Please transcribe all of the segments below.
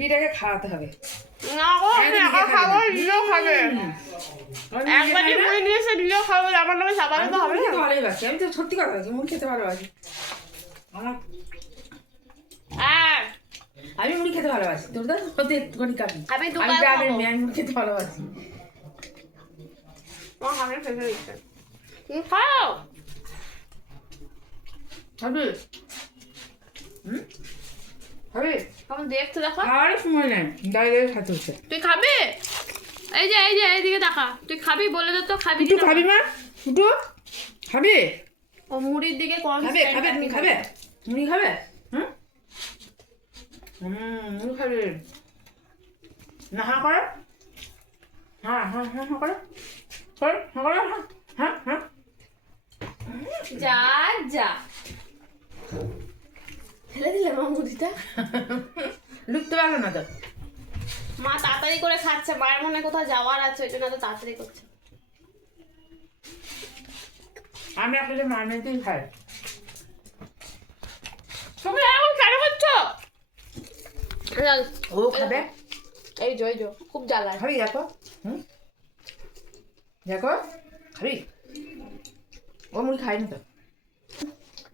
রুটিটাকে খাওয়াতে হবে। না গো, আমি একা খাবো, নিজেও খাবে। একবার মুড়ি নিয়েছে, নিজেও খাবো, আমার নামে চাপালে তো হবে না। ভালোবাসি, আমি তো সত্যি কথা বলছি, মুড়ি খেতে ভালোবাসি। আমার আমি মুড়ি খেতে ভালোবাসি, তোর তো হতে একটুখানি খাবি। আমি গ্রামের মেয়ে, আমি মুড়ি খেতে ভালোবাসি। আমার সামনে ফেলে দিচ্ছে। তুমি খাও। খাবি? খাবি? এখন দেখতে দেখো। আর সময় নেই, দাঁড়িয়ে খাতে হচ্ছে। তুই খাবি? এই যে এইদিকে দেখা। তুই খাবি বলে দে তো, খাবি একটু খাবি মা? একটু খাবি? ও মুড়ির দিকে খাবে খাবে তুমি খাবে? মুড়ি খাবে? হুম মুড়ি খাবে না? হ্যাঁ করো, হ্যাঁ হ্যাঁ হ্যাঁ হ্যাঁ করো, করো হ্যাঁ করো, হ্যাঁ হ্যাঁ। যা যা ফেলে দিলে মা মুড়িটা। লুকতে পারলো না তো। মা তাড়াতাড়ি করে খাচ্ছে, মায়ের মনে কোথাও যাওয়ার আছে, ওই জন্য তো তাড়াতাড়ি করছে। আমি আসলে মানেতেই খাই। তুমি এরকম কেন করছো? ও খাবে? এই জয় খুব জ্বালায়। খাবি? দেখো, দেখো খাবি? ও মুড়ি খাইনি তো।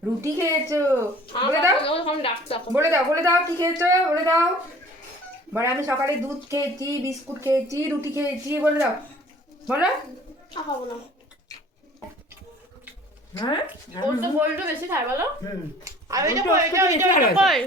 রুটি খেয়েছো? বলে দাও, বলে দাও, বলে দাও কি খেয়েছো, বলে দাও। বলে আমি সকালে দুধ খেয়েছি, বিস্কুট খেয়েছি, রুটি খেয়েছি, বলে দাও, বলো। খাবো না। হ্যাঁ ওর তো গোলটা বেশি খায় বলো। হুম আর ওই যে ওটা কই